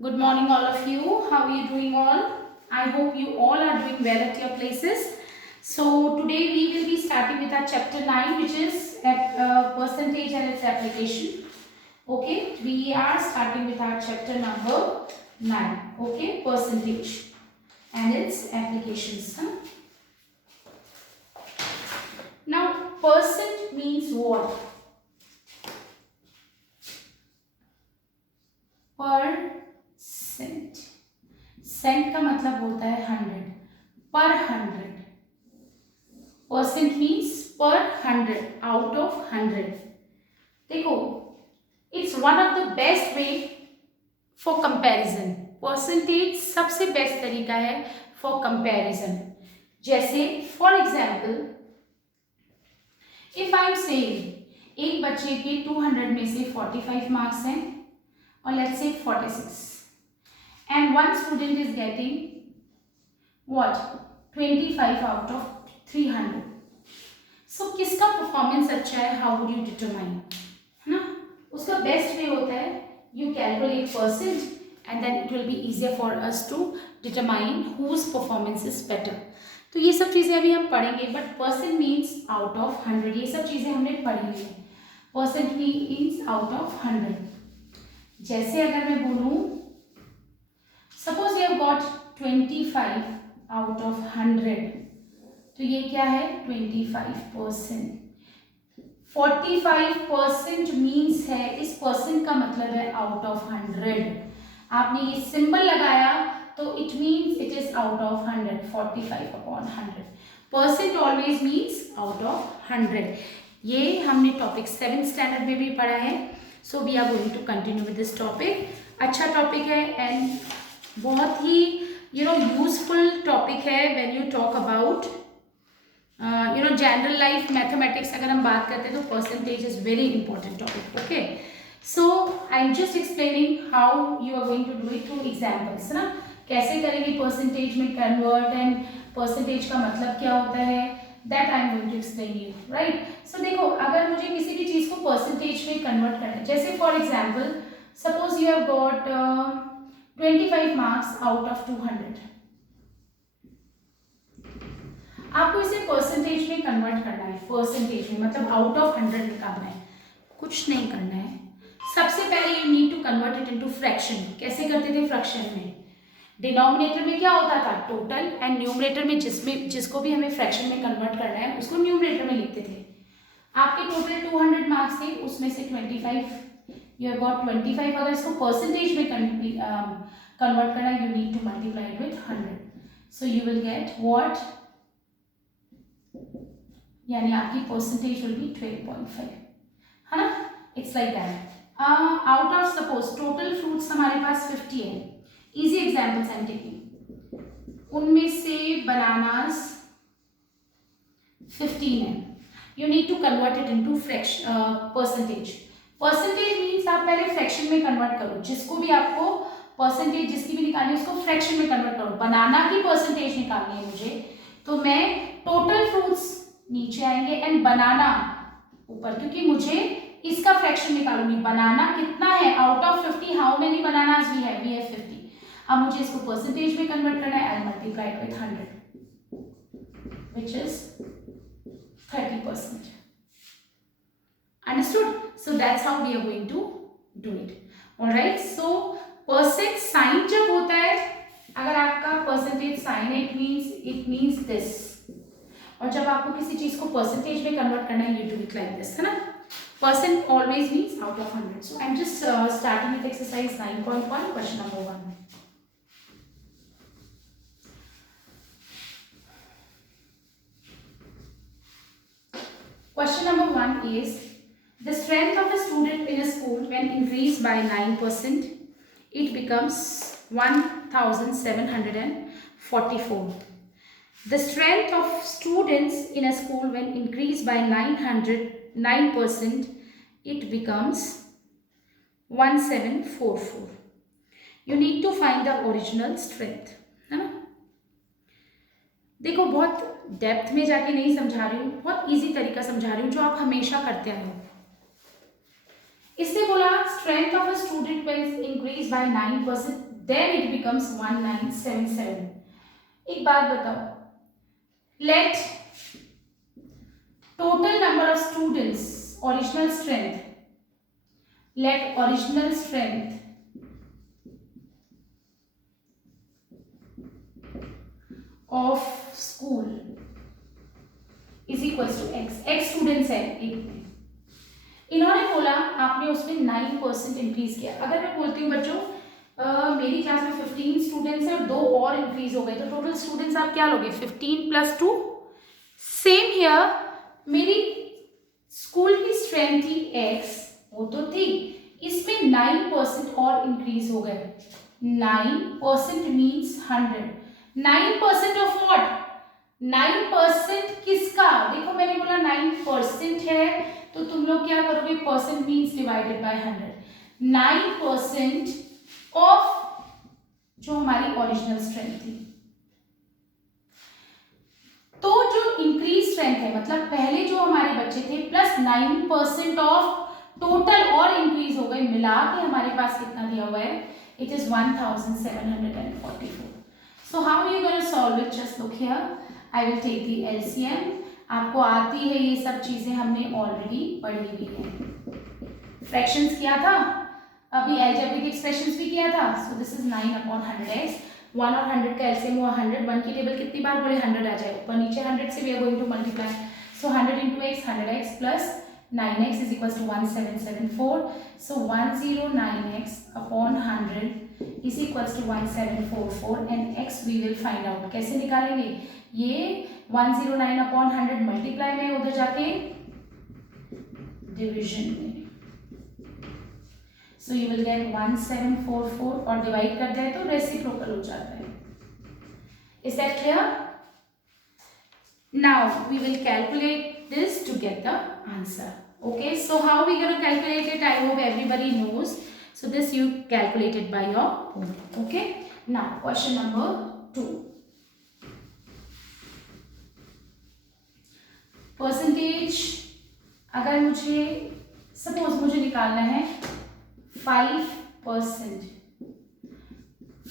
Good morning, all of you. How are you doing, all? I hope you all are doing well at your places. So, today we will be starting with our chapter 9, which is percentage and its application. Okay, we are starting with our chapter number 9. Okay, percentage and its applications. Now, percent means what? Percent. Cent का मतलब होता है 100. पर 100. Percent means पर 100 out of 100. देखो, it's one of the best way for comparison. Percentage सबसे best तरीका है फॉर कंपैरिजन. जैसे for example, if I am saying एक बच्चे के 200 में से 45 मार्क्स हैं or let's say 46, and one student is getting what 25 out of 300. So किसका परफॉर्मेंस अच्छा है? How would you determine? है ना, उसका बेस्ट वे होता है you calculate percent and then it will be easier for us to determine whose performance is better. तो ये सब चीज़ें अभी हम पढ़ेंगे, but percent means out of 100. ये सब चीज़ें हमने पढ़ी हुई है. Percent means out of 100. जैसे अगर मैं बोलूं, suppose you have got 25 out of 100, तो ये क्या है? 25%. 45% मीन्स है, इस परसेंट का मतलब है आउट ऑफ 100. आपने ये सिंबल लगाया तो it means it is out of 100. 45 upon 100. Percent always means out of 100. ये हमने टॉपिक 7th स्टैंडर्ड में भी पढ़ा है. So we are going to continue with this topic. अच्छा टॉपिक है एंड बहुत ही यूजफुल टॉपिक है when you talk about general life mathematics. अगर हम बात करते हैं तो percentage is very important topic. Okay, so I am just explaining how you are going to do it through examples. ना, कैसे करेंगे परसेंटेज में कन्वर्ट एंड परसेंटेज का मतलब क्या होता है, that I am going to explain you. Right, so देखो, अगर मुझे किसी भी चीज़ को परसेंटेज में कन्वर्ट करना है, जैसे for example suppose you have got 25 marks out of 200. आपको इसे परसेंटेज में कन्वर्ट करना है. परसेंटेज में मतलब आउट ऑफ 100 निकालना है. कुछ नहीं करना है. सबसे पहले you need to convert it into fraction. कैसे करते थे फ्रैक्शन में? डिनोमिनेटर में क्या होता था? टोटल. एंड न्यूमरेटर में जिसको भी हमें फ्रैक्शन में कन्वर्ट करना है उसको न्यूमरेटर में लिखते थे. आपके टोटल 200 मार्क्स थे, उसमें से 25 यू हैव गॉट 25. अगर इसको परसेंटेज में कन्वर्ट करना है, you need to multiply it with 100. So you will get what, यानी आपकी परसेंटेज विल बी 12.5. है ना, it's like that. Out of suppose total fruits हमारे पास 50 है. Easy examples I am taking. उनमें से बनानास 15 है. You need to convert it into percentage. Percentage means आप पहले फ्रैक्शन में कन्वर्ट करो. जिसको भी आपको परसेंटेज जिसकी भी निकालनी है उसको फ्रैक्शन में कन्वर्ट करो. बनाना की परसेंटेज निकालनी है मुझे, तो मैं टोटल फ्रूट्स नीचे आएंगे एंड बनाना ऊपर, क्योंकि मुझे इसका फ्रैक्शन निकालूंगी. बनाना कितना है? Out of 50 how many bananas we have? We have 50. अब मुझे इसको परसेंटेज में कन्वर्ट करना है. I multiply it with 100 which is 30%. Understood? So that's how we are going to do it. Alright, so percent sign जब होता है, अगर आपका परसेंटेज साइन है, it means this. और जब आपको किसी चीज को परसेंटेज में कन्वर्ट करना है, you do it like this, है ना. Percent always means out of 100. So I'm just starting with exercise 9.1, question number 1. Question number 1 is, the strength of a student in a school when increased by 9%, it becomes 1744. The strength of students in a school when increased by 9%, it becomes 1744. You need to find the original strength. है ना. देखो, बहुत depth में जाके नहीं समझा रही हूँ, बहुत इजी तरीका समझा रही हूँ जो आप हमेशा करते आए हो. इसने बोला strength of a student will increase by 9%, then it becomes 1977। एक बात बताओ, let total number of students, original strength, let original strength of school is equals to x, x students है एक में, इन्होंने बोला आपने उसमें 9% इंक्रीज किया। अगर मैं बोलती हूँ बच्चों मेरी क्लास में 15 स्टूडेंट्स है और 2 और इंक्रीज हो गए, तो टोटल स्टूडेंट्स आप क्या लोगे 15 + 2। सेम हियर, मेरी स्कूल की स्ट्रेंथ थी x, वो तो थी, इसमें 9% और इंक्रीज हो गए। 9% मीन्स 100। 9% of what? 9% किसका? देखो मैंने बोला 9% है, तो तुम लोग क्या करोगे, percent means divided by 100। 9% of जो हमारी ओरिजिनल स्ट्रेंथ थी, तो जो इंक्रीज स्ट्रेंथ है मतलब पहले जो हमारे बच्चे थे प्लस 9% ऑफ टोटल और इंक्रीज हो गए, मिला के हमारे पास कितना दिया हुआ है, it is 1744। So how you gonna solve it? Just look here, I will take the LCM. आपको आती है ये सब चीजें, हमने ऑलरेडी पढ़ी हुई है। फ्रैक्शंस किया था, अभी अलजेब्रिक एक्सप्रेशंस भी किया था। So this is 9/100x। 1 और 100 का एलसीएम हुआ 100। 1 की टेबल कितनी बार बोले 100 आ जाए, ऊपर नीचे 100 से we are going to multiply. So 100 × x 100x plus 9x is equals to 1774. So 109x upon 100 is equals to 1744 and x we will find out. कैसे निकालेंगे? ये 109 upon 100 मल्टीप्लाई में, उधर जाके डिविजन में। So you will get 1744 और divide करते हैं तो रेसिप्रोकल हो जाता है। Is that clear? Now we will calculate this to get the answer. Okay, so how we going to calculate it? I hope everybody knows. So this you calculate it by your own. Okay, now question number 2. Percentage, अगर मुझे suppose मुझे निकालना है 5%।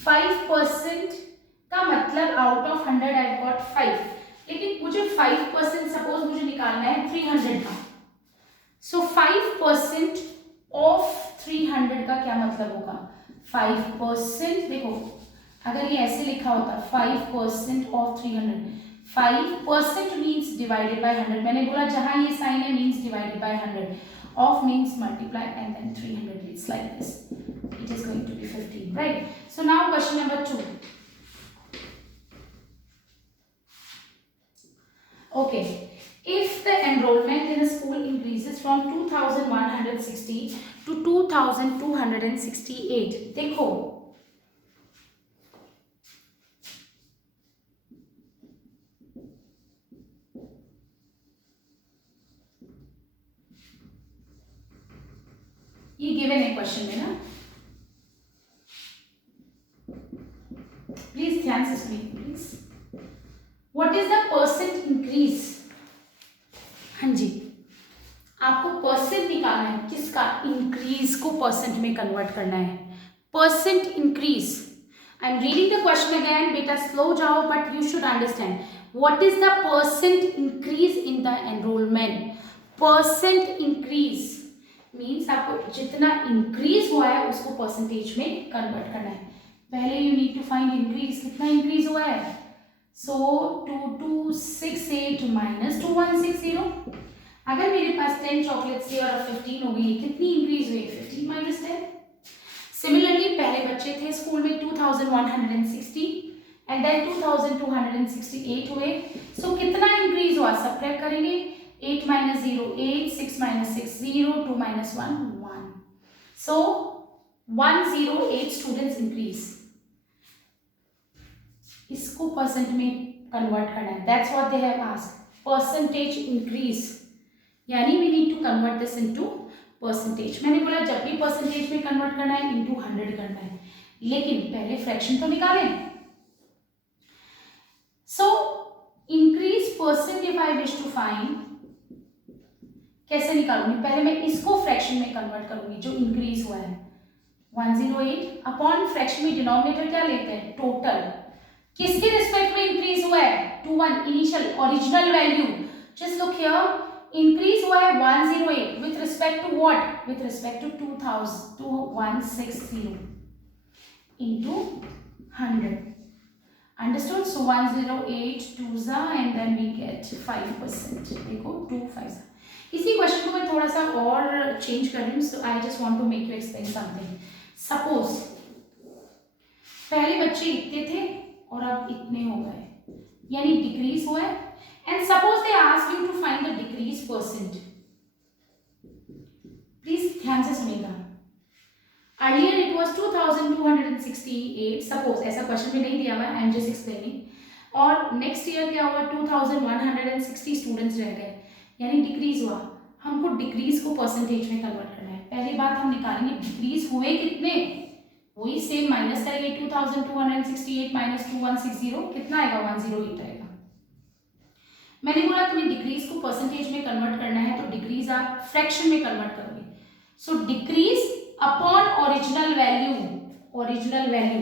5% का मतलब out of 100 I got 5, लेकिन मुझे 5% suppose मुझे निकालना है 300 का। सो 5% ऑफ 300 का क्या मतलब होगा? 5%, देखो अगर ये ऐसे लिखा होता 5% ऑफ 300, 5% मीन्स डिवाइडेड बाय 100। मैंने बोला जहां ये साइन है means divided by 100, of means multiply and then 300। It's like this, it is going to be 15, right? So now question number 2. Okay, if the enrollment in a school increases from 2160 to 2268, देखो ये given है question में ना, please ध्यान से सुनिए please. What is the percent increase? हाँ जी, आपको परसेंट निकालना है, किसका? इंक्रीज को परसेंट में कन्वर्ट करना है। Percent increase, I am reading the question again, बेटा स्लो जाओ but you should understand what is the percent increase in the enrolment. Percent increase means आपको जितना इंक्रीज हुआ है उसको परसेंटेज में कन्वर्ट करना है। पहले you need to find increase, कितना इंक्रीज हुआ है। सो 2268 माइनस 2160, अगर मेरे पास 10 चॉकलेट्स थी और 15 हो गई, कितनी इंक्रीज हुई? 15 माइनस 10। सिमिलरली पहले बच्चे थे स्कूल में 2160 एंड देन 2268 हुए, सो कितना इंक्रीज हुआ? सब्ट्रैक्ट करेंगे, 8 minus 0 8, 6 minus 6 0, 2 minus 1 1, so 108 students increase. इसको परसेंट में कन्वर्ट करना है, that's what they have asked, percentage increase, यानी we need to convert this into percentage. मैंने बोला जब भी परसेंटेज में कन्वर्ट करना है इनटू 100 करना है, लेकिन पहले फ्रैक्शन तो निकालें। So increase percent if I wish to find, कैसे निकालूंगी, पहले मैं इसको फ्रैक्शन में कन्वर्ट करूंगी जो इंक्रीज हुआ है 108 अपॉन फ्रैक्शन में डिनोमिनेटर क्या लेते हैं टोटल, किसके रिस्पेक्ट में इंक्रीज हुआ है 21 initial original value, just look here increase हुआ है 108 with respect to what, with respect to 2160 into 100. Understood? So 108 2s and then we get 5%. देखो 2 5. इसी क्वेश्चन को मैं थोड़ा सा और चेंज कर रही हूँ. So I just want to make you explain something. Suppose पहले बच्चे इतने थे और अब इतने हो गए, यानी डिक्रीज हुआ है. And suppose they ask you to find the decrease percent. Please ध्यान से सुनिएगा. Earlier it was 2268. Suppose ऐसा क्वेश्चन में नहीं दिया हुआ, I am just explaining. और नेक्स्ट ईयर क्या हुआ 2160 स्टूडेंट्स रह गए, यानी डिक्रीज हुआ. हमको डिक्रीज को परसेंटेज में कन्वर्ट करना है. पहली बात हम निकालेंगे डिक्रीज हुए कितने, वही सेम माइनस करेंगे 2268 माइनस 2160 कितना आएगा 108 आएगा. मैंने बोला तुम्हें डिक्रीज को परसेंटेज में कन्वर्ट करना है तो डिक्रीज आप फ्रैक्शन में कन्वर्ट करोगे. So decrease upon original value, original value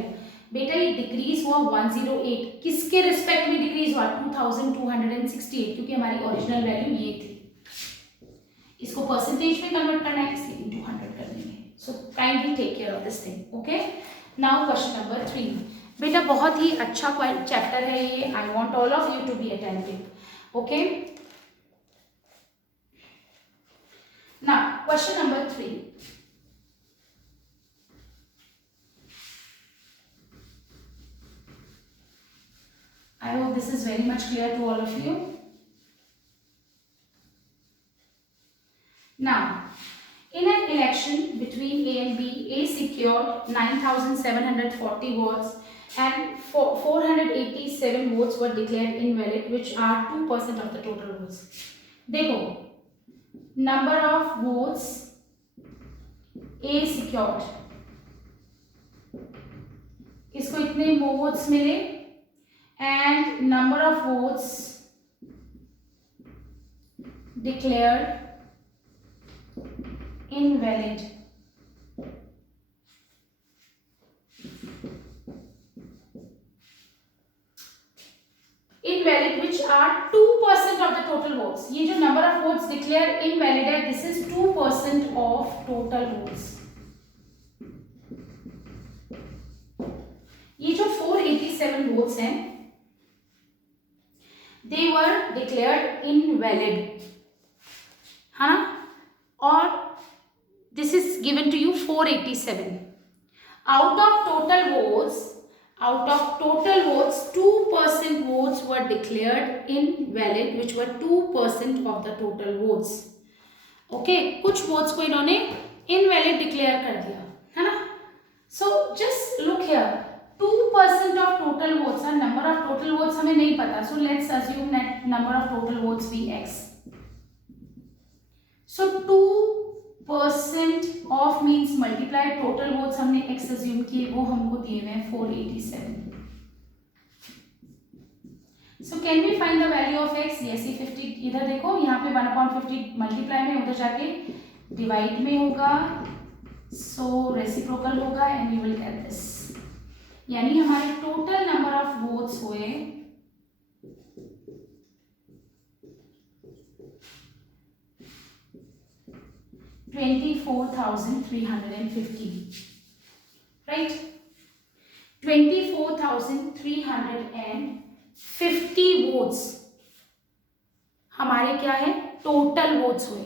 बेटा ये डिक्रीज हुआ 108, किसके रिस्पेक्ट में डिक्रीज हुआ 2268 क्योंकि हमारी ओरिजिनल वैल्यू ये थी. इसको परसेंटेज में कन्वर्ट करना है इसलिए इनटू 100 कर देंगे. So kindly take care of this thing. Okay now question number 3. बेटा बहुत ही अच्छा चैप्टर है ये. I want all of you to be attentive. Okay now question number 3. I hope this is very much clear to all of you. Now, in an election between A and B, A secured 9,740 votes and 487 votes were declared invalid, which are 2% of the total votes. देखो, number of votes A secured, इसको इतने votes मिले and number of votes declared invalid. Invalid which are 2% of the total votes. ये जो number of votes declared invalid है, this is 2% of total votes. ये जो 487 votes हैं they were declared invalid, हाँ, और this is given to you 487. Out of total votes 2% votes were declared invalid, which were 2% of the total votes. Okay, कुछ votes को इन्होंने invalid declare कर दिया, है ना. So just look here. 2% of total votes are number of total votes हमें नहीं पता. So let's assume that number of total votes be x. So 2% of means multiply total votes हमने x assume किए, वो हमको दिए हुए हैं 487. So can we find the value of x? Yes, ये 50 इधर देखो, यहाँ पे 1/50 मल्टीप्लाई में, उधर जाके डिवाइड में होगा, so रेसिप्रोकल होगा and we will get this. यानी हमारे टोटल नंबर ऑफ वोट्स हुए 24,350, right? 24,350 वोट्स हमारे क्या है टोटल वोट्स हुए.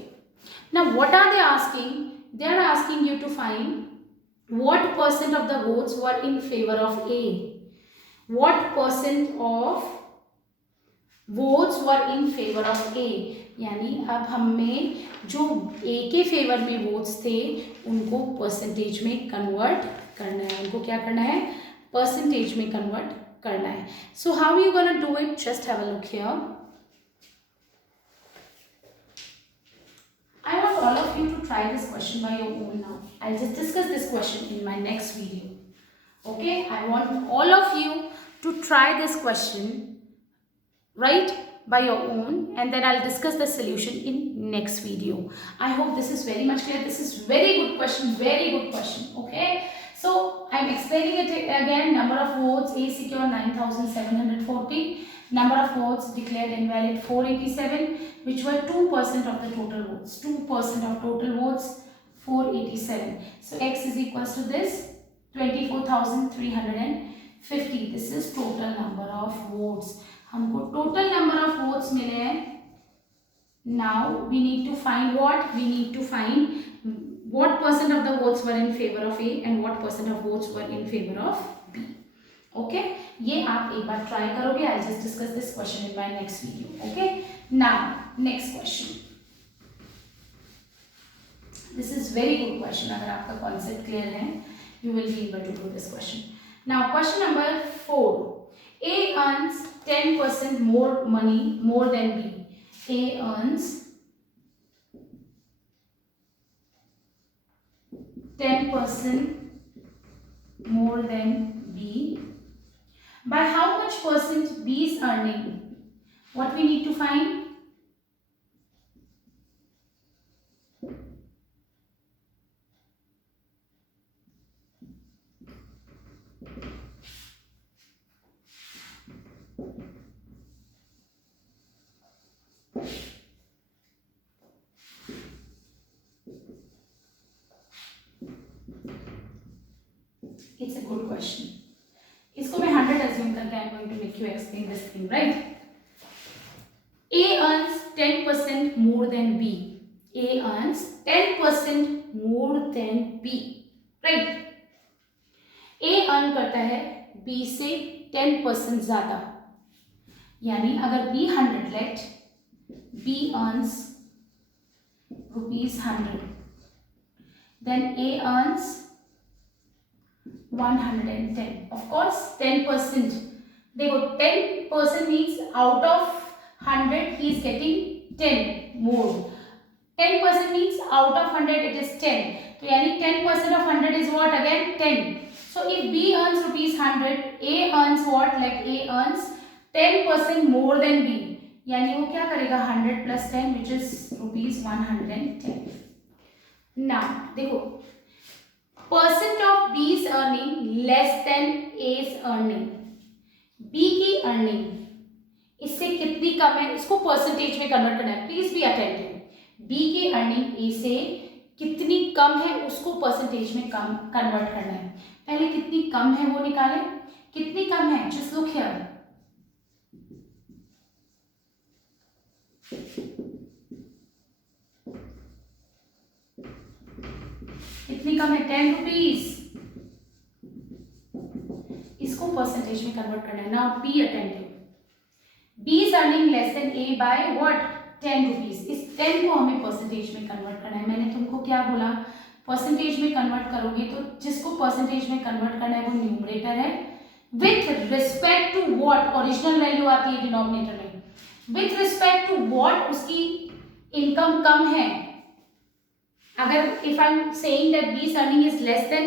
Now what are they asking? They are asking you to find what percent of the votes were in favor of A. What percent of votes were in favor of A? यानी अब हमें जो A के favour में votes थे उनको percentage में convert करना है. उनको क्या करना है परसेंटेज में कन्वर्ट करना है. So how are you gonna do it? Just have a look here. I want all of you to try this question by your own now. I'll just discuss this question in my next video. Okay? I want all of you to try this question, right, by your own, and then I'll discuss the solution in next video. I hope this is very much clear. This is very good question, very good question. Okay, so I'm explaining it again. Number of votes A secure 9,740, number of votes declared invalid 487, which were 2% of the total votes. 2% of total votes 487. So x is equals to this 24,350. This is total number of votes. हमको total number of votes मिले हैं. Now we need to find what? We need to find what percent of the votes were in favor of A and what percent of votes were in favor of B. Okay, ये आप एक बार try करोगे. I'll just discuss this question in my next video. Okay, now next question. This is very good question. अगर आपका concept clear है, you will be able to do this question. Now question number 4. A earns 10% more money more than B. A earns 10% more than B. By how much percent B is earning? What we need to find? It's a good question. इसको मैं 100 assume करके I'm going to make you explain this thing, right? A earns 10% more than B. A earns 10% more than B, right? A earn करता है B से 10% ज़्यादा. यानी अगर B 100 let B earns ₹100, then A earns 110. Of course 10%. देखो 10% means out of 100 he is getting 10 more. 10% means out of 100 it is 10. तो यानी 10% of 100 is what again? 10. So if B earns ₹100, A earns what? Like A earns 10% more than B. यानी वो क्या करेगा? 100 plus 10 which is ₹110. Now देखो percent of B is earning less than A is earning. B की earning इससे कितनी कम है, इसको परसेंटेज में कन्वर्ट करना है. Please be attentive. बी की अर्निंग ए से कितनी कम है उसको परसेंटेज में कम कन्वर्ट करना है. पहले कितनी कम है वो निकालें. कितनी कम है? Just look here. कितनी कम है? 10 रुपीज. इसको परसेंटेज में कन्वर्ट करना है. Now be attentive. B is earning less than A by what? 10 rupees. इस 10 को हमें परसेंटेज में कन्वर्ट करना है. मैंने तुमको क्या बोला? परसेंटेज में कन्वर्ट करोगे तो जिसको परसेंटेज में कन्वर्ट करना है वो न्यूमरेटर है. With respect to what? Original value आती है डिनोमिनेटर में. विथ रिस्पेक्ट टू व्हाट उसकी इनकम कम है. अगर if I am saying that B is earning is less than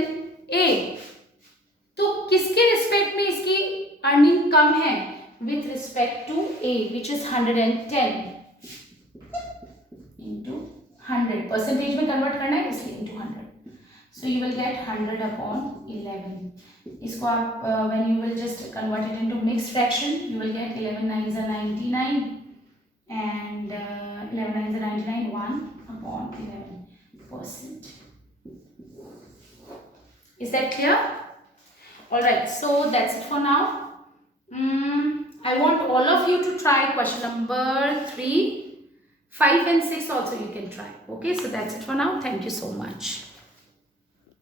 A, तो किसके रिस्पेक्ट में इसकी अर्निंग कम है? With respect to A which is 110 into 100. Percentage में कन्वर्ट करना है इसलिए into 100. So you will get 100/11. इसको आप when you will just convert it into mixed fraction you will gate 11 9s are 99 and 11 9s are 99. 1/11%. Is that clear? All right, so that's it for now. I want all of you to try question number 3, 5 and 6 also you can try. Okay, so that's it for now. Thank you so much.